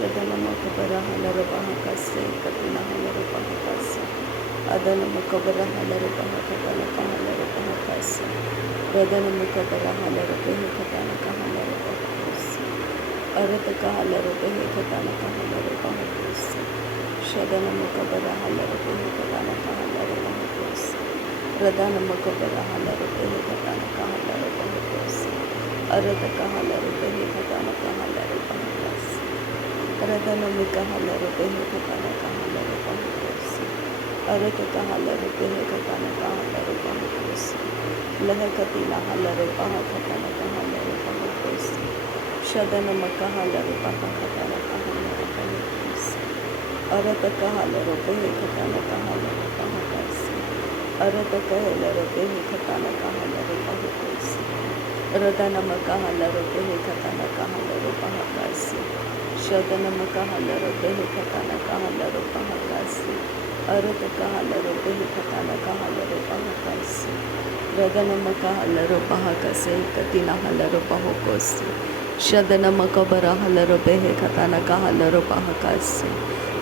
Shadanamakabara Halarabahakase, Katina Halarabahakase, Adanamakabara Halarabahakatana Halarabahakase, Radanamakabara Halarabehi Katana Halarabahakase, Arataka Halarabehi Katana Halarabahakase, Shadanamakabara Halarabehi Katana Halarabahakase, Radanamakabara Halarabehi Katana Halarabahakase, Arataka Halarabehi Katana Halarabahakase, Radhanamika Halarubehi Katana Kahalarubahukosi. Arataka Halarubehi Katana Kahalarubahukosi. Lahakatina Halarubaha Katana Kahalarubahukosi. Shadanamaka Halarubaha Katana Kahalarubahukosi. Arataka Halarubehi Katana Kahalarubahukosi. Arataka Halarubehi Katana Kahalarubahukosi. Radhanamaka Halarubehi Katana Kahalarubahukosi. Shadanamaka Halarubehi Katana Kahalarubahakasi. Arataka Halarubehi Katana Kahalarubahakasi. Radhanamaka Halarubahakase Katina Halarubahukosi. Shadanamaka Bara Halarubehi Katana Kahalarubahakasi.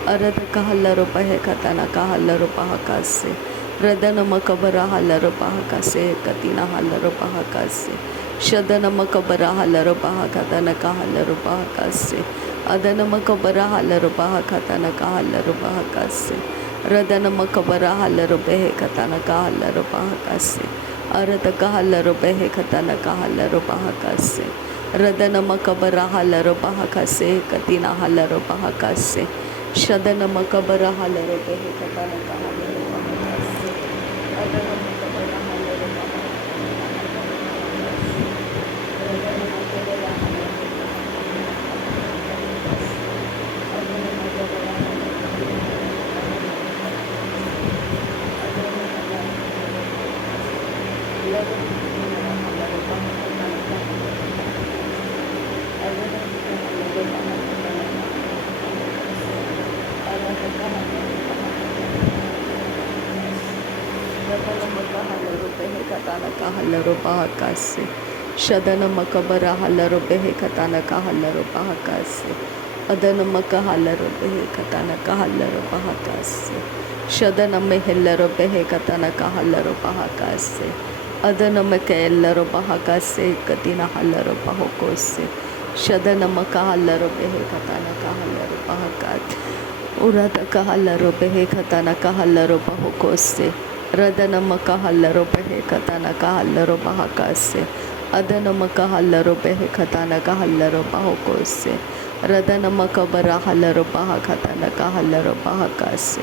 Arataka Halarubehi Katana Kahalarubahakasi. Radhanamaka Bara Halarubahakase Katina Halarubahakasi. Shadanamaka Bara Halarubahakatana Kahalarubahakasi. Adanamakabara Halarubaha Katana Kahalarubahakasi. Radanamakabara Halarubehe Katana Kahalarubahakasi. Arataka Halarubehe Katana Kahalarubahakasi. Radanamakabara Halarubahakase Katina Halarubahakasi. Shadanamakabara Halarubehe Katana Kahalarubahakasi. Adanamakabara Halarubahakasi. Katana Kahalarubahakasi. Shadanamakabara Halarubehe Katana Kahalarubahakasi. Adanamaka Halarubehe Katana Kahalarubahakasi. Shadanamehilarubehe Katana Kahalarubahakasi. Adanamakelarubahakasi Katina Halarubahukosi. Shadanamakah Halarubehe Katana Kahalarubahakasi. Uradaka Halarubehe Katana Kahalarubahukose. Radhanamaka Halarubehe Katana Kahalarubahakase. Adanamaka Halarubehe Katana Kahalarubahukose. Radhanamaka Bara Halarubaha Katana Kahalarubahakase.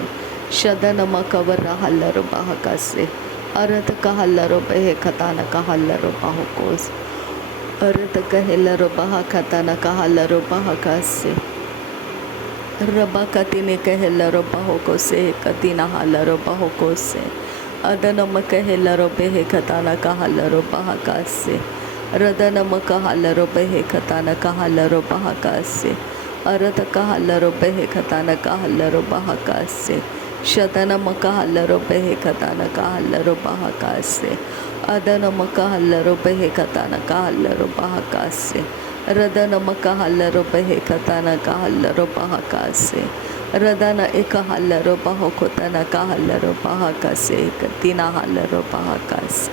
Shadanamaka Bara Halarubahakase. Arataka Halarubehe Katana Kahalarubahukose. Arataka Halarubaha Katana Kahalarubahakase. Rabakatine Kahalarubahukose Katina Halarubahukose. Adanamaka Halarubehe Katana Kahalarubahakase. Radhanamaka Halarubehe Katana Kahalarubahakase. Arataka Halarubehe Katana Kahalarubahakase. Shadanamaka Halarubehe Katana Kahalarubahakase. Adanamaka Halarubehe Katana Kahalarubahakase. Radhanamaka Halarubehe Katana Kahalarubahakase. Radhana Eka Halarubahukotana Kahalarubahakase Katina Halarubahakase.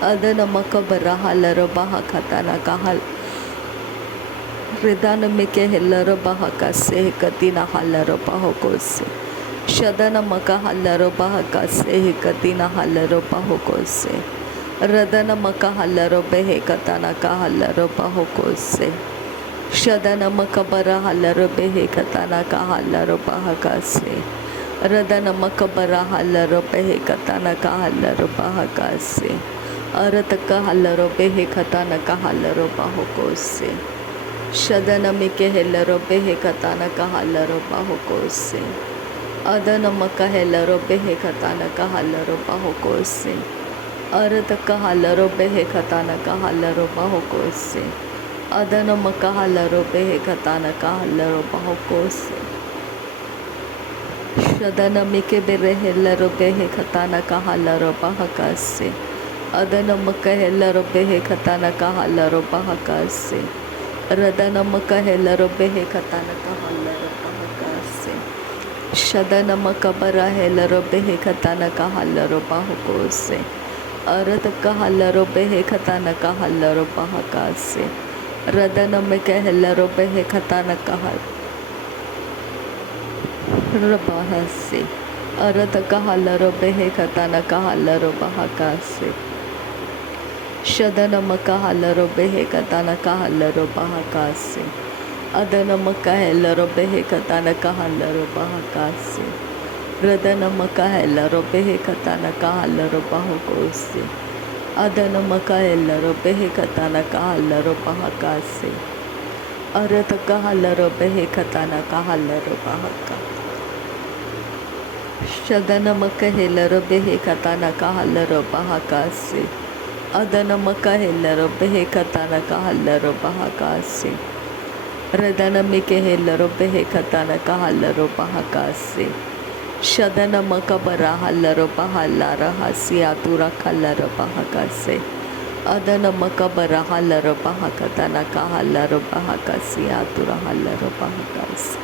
Adanamaka Bara Halarubahakatana Kahal Radhanamike Halarubahakase Katina Halarubahukose. Shadanamaka Halarubahakase Katina Halarubahukose. Radhanamaka Halarubehe Katana Kahalarubahukose. Shadanamaka Bara Halarubehe Katana Kahalarubahakase. Radhanamaka Bara Halarubehe Katana Kahalarubahakase. Arataka Halarubehe Katana Kahalarubahukose. Shadanamike Halarubehe Katana Kahalarubahukose. Adanamaka Halarubehe Katana Kahalarubahukose. Arataka Halarubehe Katana Kahalarubahukose. Adanamaka Halarubehe Katana Kahalarubahukose. Shadanamike Bere Halarubehe Katana Kahalarubahakase. Adanamaka Halarubehe Katana Kahalarubahakase. Radanamaka helaro behe katanaka halaro bahakase. Shadanamaka bara helaro behe katanaka halaro bahakose. Arataka halaro behe katanaka halaro bahakase. Radanamaka helaro behe katanaka halaro bahase. Arataka halaro behe katanaka halaro bahakase. Shadanamaka halaro behe katanaka halaro bahakase. Adanamaka helaro behe katanaka halaro bahakase. Radanamaka helaro behe katanaka halaro bahakose. Adanamaka helaro behe katanaka halaro bahakase. Arataka halaro behe katanaka halaro bahaka. Shadanamaka helaro behe katanaka halaro bahakase. Adanamaka helaro behe katanaka halaro bahakase. Radanamike helaro behe katanaka halaro bahakase. Shadanamaka bara halaro bahalara hasiatura kalaro bahakase. Adanamaka bara halaro bahakatanaka halaro bahakase atura halaro bahakase.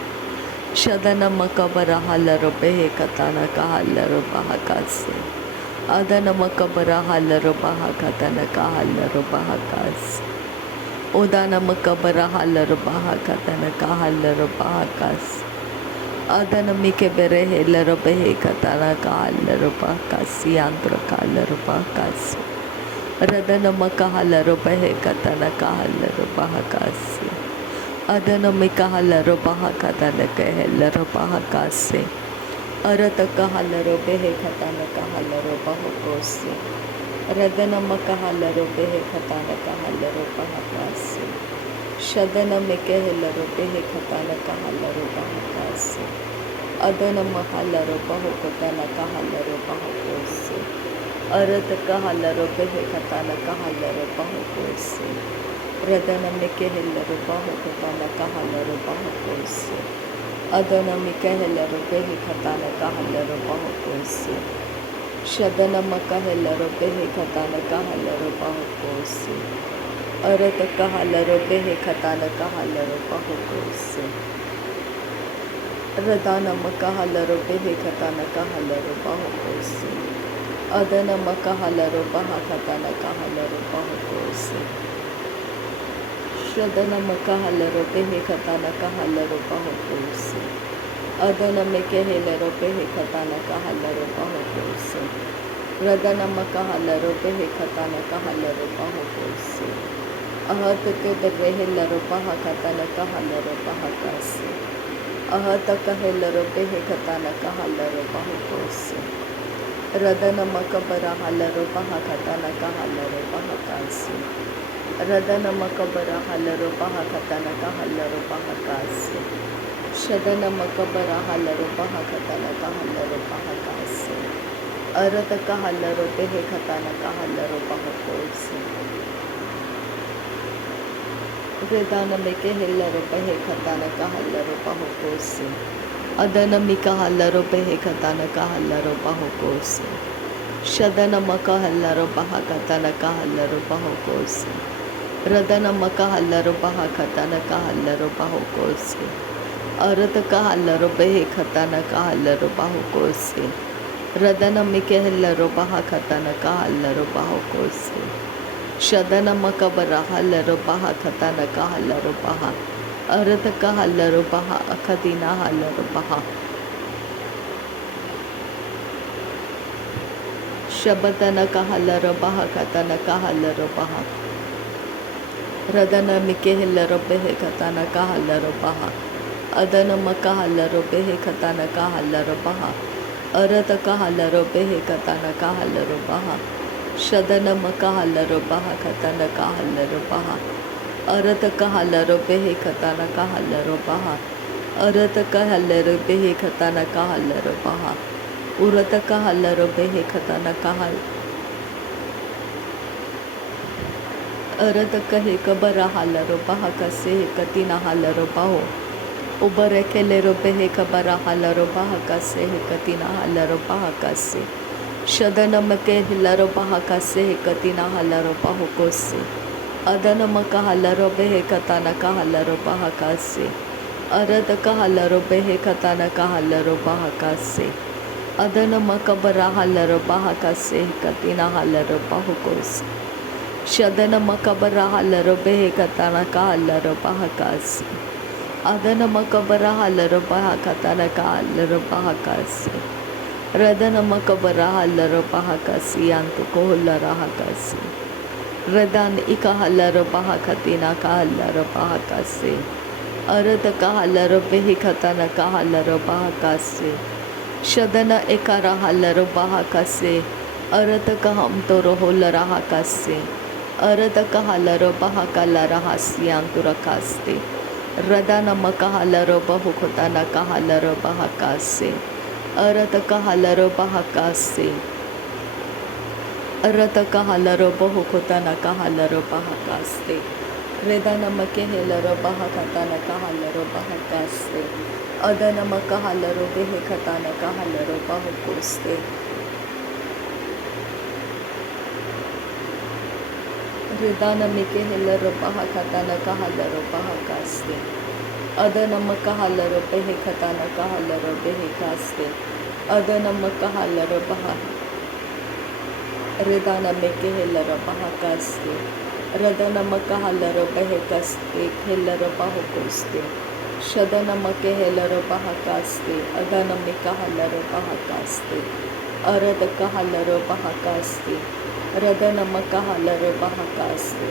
Shadanamaka bara halaro behe katanaka halaro bahakase. Adanamaka bara halaro bahakatanaka halaro bahakase. Udanamaka bara halaro bahakatanaka halaro bahakase. Adanamike bere helaro behe katanaka halaro bahakase andra kalaro bahakase. Radanamaka halaro behe katanaka halaro bahakase. Adanamika halaro bahakatanaka helaro bahakase. Arataka halaro behe katanaka halaro bahakose. Radanamaka halaro behe katanaka halaro bahakase. Shadanamike helaro behe katanaka halaro bahakase. Adanamaka halaro bahukatanaka halaro bahakose. Arataka halaro behe katanaka halaro bahakose. Radanamike helaro bahukatanaka halaro bahakose. Adanamika helaro behe katanaka halaro bahakose. Shadanamaka helaro behe katanaka halaro bahakose. Arataka halaro behe katanaka halaro bahakose. Radanamaka halaro behe katanaka halaro bahakose. Adanamaka halaro bahakatanaka halaro bahakose. Shadanamaka halaro behe katanaka halaro bahakose. Adanamike helaro behe katanaka halaro bahakose. Radanamaka halaro behe katanaka halaro bahakose. Ahatake bere helaro bahakatanaka halaro bahakase. Ahataka helaro behe katanaka halaro bahakose. Radanamaka bara halaro bahakatanaka halaro bahakase. Radanamaka bara halaro bahakatanaka halaro bahakase. Shadanamaka bara halaro bahakatanaka halaro bahakase. Arataka halaro behe katanaka halaro bahakose. Radanamike helaro behe katanaka halaro bahakose. Adanamika halaro behe katanaka halaro bahakose. Shadanamaka halaro bahakatanaka halaro bahakose. Radanamaka halaro bahakatanaka halaro bahakose. Arataka halaro behe katanaka halaro bahakose. Radanamike helaro bahakatanaka halaro bahakose. Shadanamaka bara halaro bahakatanaka halaro baha. Arataka halaro baha akadina halaro baha. Shabatanaka halaro bahakatanaka halaro baha. Radanamike helaro behe katanaka halaro baha. Adanamaka halaro behe katanaka halaro baha. Arataka halaro behe katanaka halaro baha. Shadanamaka halaro baha katanaka halaro baha. Arataka halaro behe katanaka halaro baha. Arataka halaro behe katanaka halaro baha. Urataka halaro behe katanaka halaro. Arataka hekabara halaro baha kase hekatina halaro baho. Ubare kelero behe kabara halaro baha kase hekatina halaro baha kase. Shadanamake hilaro baha kase hekatina halaro baho kose. Adana makahallaro behe katana kahallaro bahakase. Arada kahallaro behe katana kahallaro bahakase. Adana makabara hallaro bahakase katina hallaro bahukos. Shadana makabara hallaro behe katana kahallaro bahakase. Adana makabara hallaro bahakatana kahallaro bahakase. Radana makabara hallaro bahakasi antu kohullara hakase. Radan ikahalaro bahakatina kahalaro bahakase. Arada kahalaro behikatana kahalaro bahakase. Shadana ekara halaro bahakase. Arada kaham toro holara hakase. Arada kahalaro bahakalara hasyanturakaste. Radana makahalaro bahukotana kahalaro bahakase. Arada kahalaro bahakase. Arata kahalaro bahukotana kahalaro bahakaste. Redana makehelaro bahakatana kahalaro bahakaste. Adana makahalaro behekatana kahalaro bahukoste. Redana makehelaro bahakatana kahalaro bahakaste. Adana makahalaro behekatana kahalaro behekaste. Adana makahalaro bahakaste. Redana mekehelaro bahakaste. Radana makahalaro behekaste. Helaro bahukoste. Shadana makehelaro bahakaste. Adana mekahalaro bahakaste. Arada kahalaro bahakaste. Radana makahalaro bahakaste.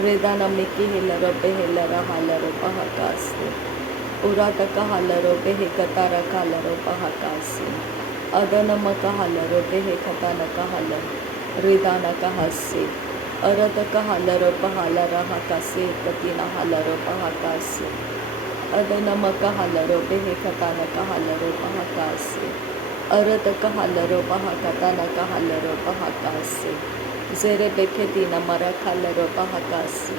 Redana mekehelaro behelara halaro bahakaste. Urata kahalaro behekatara kalaro bahakaste. Adana makahalaro behekatana kahalaro. Redana kahase. Arada kahalaro bahalara hakase katina halaro bahakase. Adana makahalaro behekatana kahalaro bahakase. Arada kahalaro bahakatana kahalaro bahakase. Zere beketina marakalaro bahakase.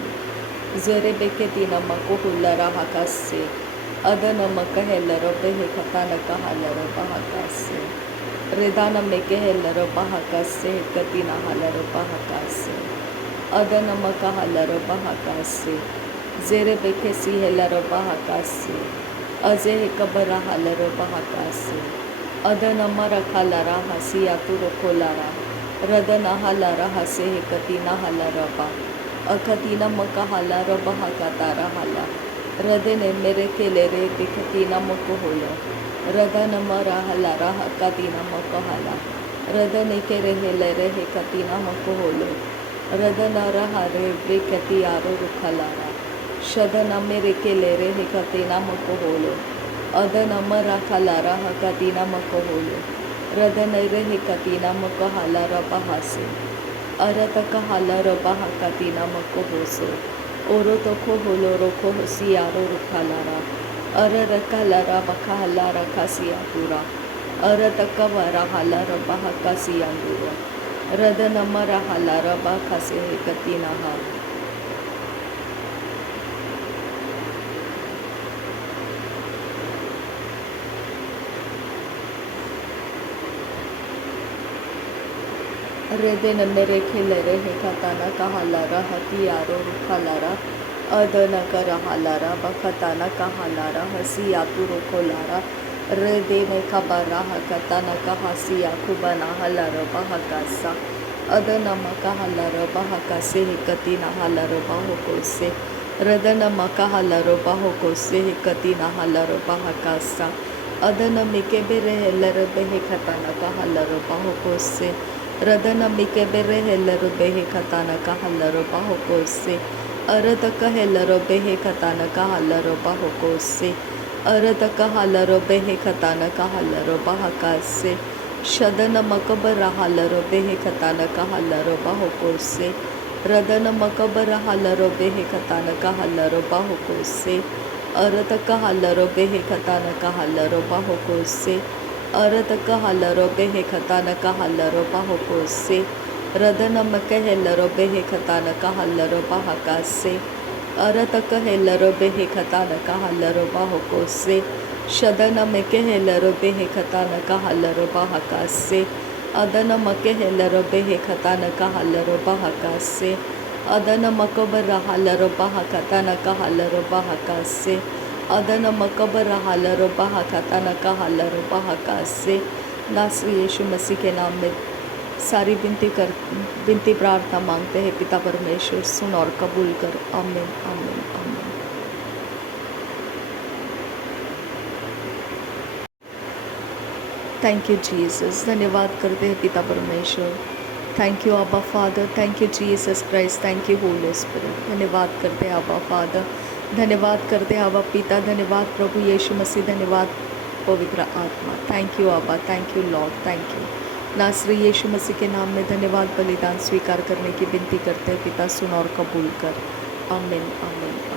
Zere beketina makuhulara hakase. Adana makahelaro behekatana kahalaro bahakase. Redana mekehelaro bahakase katina halaro bahakase. Adana makahalaro bahakase. Zere bekesi helaro bahakase. Azehe kabara halaro bahakase. Adana marakalara hasiya turokolara. Radana halara hasehe katina halara ba. Akatina makahalaro bahakatara hala. Radene merekelere bekatina makoholo. Radana marahala raha katina makohala. Radane kerehelere he katina makoholo. Radana raha re brekati aro rukhalara. Shadana merekelere he katina makoholo. Adana marakhala raha katina makoholo. Radana rehe katina makohala rabahase. Arata kahala rabaha katina makohoso. Oroto koholo roko hosi aro rukhalara. Arara kalara bakahalara kasiyatura. Arata kavara halara bahakasiyandura. Radana mara halara bakase katinaha. Redena mere khilere he katana kahalara hatiyaro rukhalara. Adana karahalara bakatana kahalara hasiyaturo kolara. Redene kabara hakatana kahasiya kubana halara bahakasa. Adana makahalara bahakase hikatina halara bahokose. Radana makahalara bahokose hikatina halara bahakasa. Adana mikebere helere behekatana kahalara bahokose. Radana mikebere helere behekatana kahalara bahokose. Arada kahelaro behe katana kahalaro bahokose. Arada kahalaro behe katana kahalaro bahakase. Shadana makabara halaro behe katana kahalaro bahokose. Radana makabara halaro behe katana kahalaro bahokose. Arada kahalaro behe katana kahalaro bahokose. Arada kahalaro behe katana kahalaro bahokose. Radana makahelaro behe katana kahalaro bahakase. Arata kahelaro behe katana kahalaro bahokose. Shadana mekehelaro behe katana kahalaro bahakase. Adana makehelaro behe katana kahalaro bahakase. अदन मकबर रहालर बहा कताना Kahler बहा कासे अदन मकबर रहालर बहा कताना Kahler बहा कासे। नासरी यीशु मसीह के नाम में सारी विनती प्रार्थना मांगते हैं पिता परमेश्वर, सुन और कबूल कर। आमीन आमीन आमीन। थैंक यू जीसस, धन्यवाद करते हैं पिता परमेश्वर। थैंक यू आबा father, thank you Jesus Christ, thank you Holi spirit. धन्यवाद करते हैं आबा फादर, धन्यवाद करते हैं आबा पिता, धन्यवाद प्रभु यीशु मसीह, धन्यवाद पवित्र आत्मा। थैंक यू आबा, thank you Lord, thank you. नासरी यीशु मसीह के नाम में धन्यवाद बलिदान स्वीकार करने की विनती करते हैं पिता, सुन और कबूल कर। आमीन आमीन।